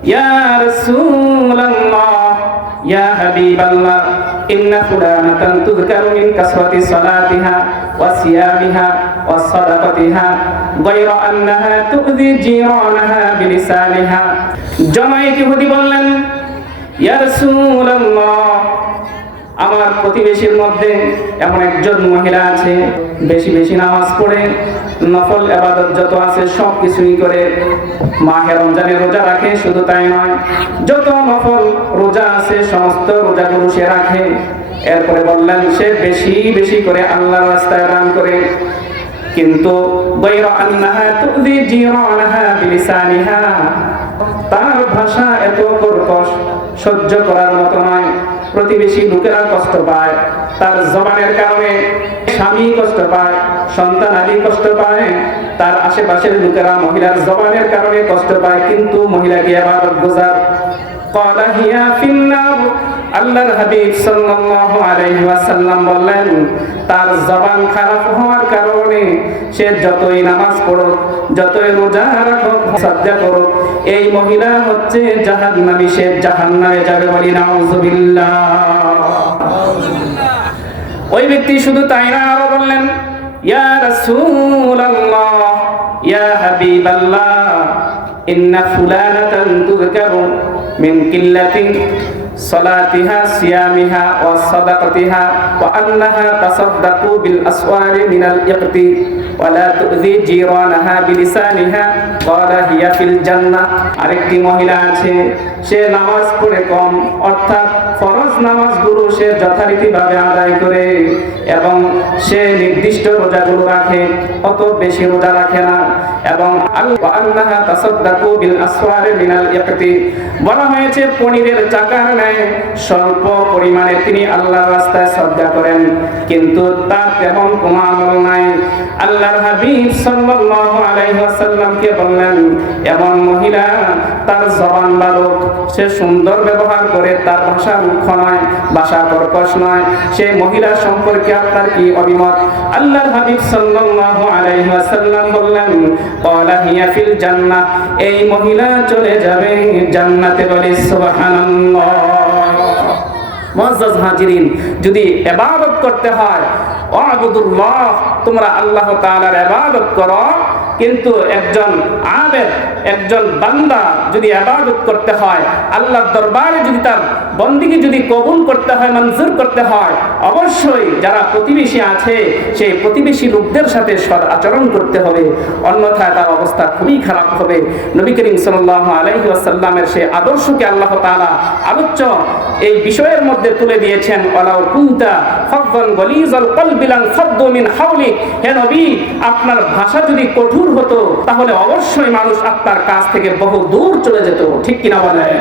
Ya Rasulullah Ya Habiballah Inna kudamatan tuzkar min kaswati salatiha Wasiyamiha Wasadakatiha Gaira annaha tu'zi jiranaha bilisaniha. Jamaik Yahudi Ya Rasulullah আমার প্রতিবেশীর মধ্যে এমন একজন মহিলা আছে, বেশি বেশি নামাজ পড়ে, নফল আবাদত যত আছে সব কিছুই করে, মাহে রমজানে রোজা রাখে, শুধু তাই নয়, যত নফল রোজা আছে, সমস্ত রোজাগুলো সে রাখে। এরপরে বললেন, সে বেশি বেশি করে আল্লাহর রাস্তায় দান করে। কিন্তু তার ভাষা এত কর্কশ, সহ্য করার মতো নয়। প্রতিবেশী লোকেরা কষ্ট পায়, তার জবানের কারণে স্বামী কষ্ট পায়, সন্তান আদি কষ্ট পায়, তার আশেপাশের লোকেরা মহিলার জবানের কারণে কষ্ট পায়, কিন্তু মহিলাকে আবার গোজার। কলাহিয়া ফিন্নার আল্লাহর হাবিব সাল্লাল্লাহু আলাইহি ওয়াসাল্লাম বললেন, তার জবান খারাপ হওয়ার কারণে সে যতই নামাজ পড়ুক, যতই রোজা রাখুক, সাজ্জা করুক, এই মহিলা হচ্ছে জাহান্নামী, সে জাহান্নামে যাবে বলি নাউজুবিল্লাহ ওই ব্যক্তি শুধু তাই না আরও বললেন, ইয়া রাসূলুল্লাহ, ইয়া হাবিবাল্লাহ, ইন্না ফুলানাতান তুযকারু মিন কিল্লাতিন। صلاتها صيامها وصدقتها وأنها تصدق بالأسوار من الإقت ولا تؤذي جيرانها بلسانها قال هي في الجنة আরেকটি মহিলা আছে সে নামাজ পড়ে কম অর্থাৎ ফরজ নামাজগুলো সে যথারীতিভাবে আদায় করে এবং সে নির্দিষ্ট রোজাগুলো রাখে, অত বেশি রোজা রাখে না। এবং আল্লাহ বিল হয়েছে, পনিরের চাকার ন্যায় স্বল্প পরিমাণে তিনি আল্লাহর রাস্তায় সজ্জা করেন, কিন্তু তার তেমন কোনো আমল নাই। আল্লাহর হাবিব সাল্লাল্লাহু আলাইহি ওয়াসাল্লামকে বললেন সে সুন্দর ব্যবহার করে তার ভাষা রুক্ষ নয়, ভাষা কর্কশ নয়। সে মহিলা সম্পর্কে আপনার কি অভিমত? আল্লাহর হাবিব সাল্লাল্লাহু আলাইহি ওয়াসাল্লাম বললেন ক্বালা হিয়া ফিল জান্নাহ। এই মহিলা চলে যাবে জান্নাতে বলি, সুবহানাল্লাহ। মুআজ্জাজ হাজিরিন, যদি ইবাদত করতে হয়, ওয়াবুদুল্লাহ, তোমরা আল্লাহ তাআলার ইবাদত করো। কিন্তু একজন আবেদ একজন বান্দা যদি ইবাদত করতে হয়, আল্লাহর দরবারে যদি তার বন্দিকে যদি কবুল করতে হয়, মঞ্জুর করতে হয়, অবশ্যই যারা প্রতিবেশী আছে, সেই প্রতিবেশী লোকদের সাথে সদ আচরণ করতে হবে। অন্যথায় তার অবস্থা খুবই খারাপ হবে। নবী করিম সাল্লাল্লাহু আলাইহি ওয়াসাল্লামের সেই আদর্শকে আল্লাহ তাআলা আলোচ্য এই বিষয়ের মধ্যে তুলে দিয়েছেন, ওয়ালাউ কুনতা ফাদদান গলিজাল কলবিলান ফাদ্দু মিন হাওলি হে নবী, আপনার ভাষা যদি কঠোর হতো, তাহলে অবশ্যই মানুষ আপনার কাছ থেকে বহু দূর চলে যেত, ঠিক কিনা বলেন?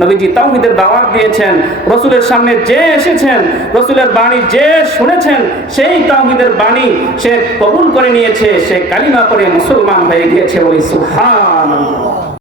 নবীজি তাওহিদের দাওয়াত দিয়েছেন, রসুলের সামনে যে এসেছেন, রসুলের বাণী যে শুনেছেন, সেই তাওহিদের বাণী সে কবুল করে নিয়েছে, সে কালিমা করে মুসলমান হয়ে গিয়েছে বলি সুবহানাল্লাহ।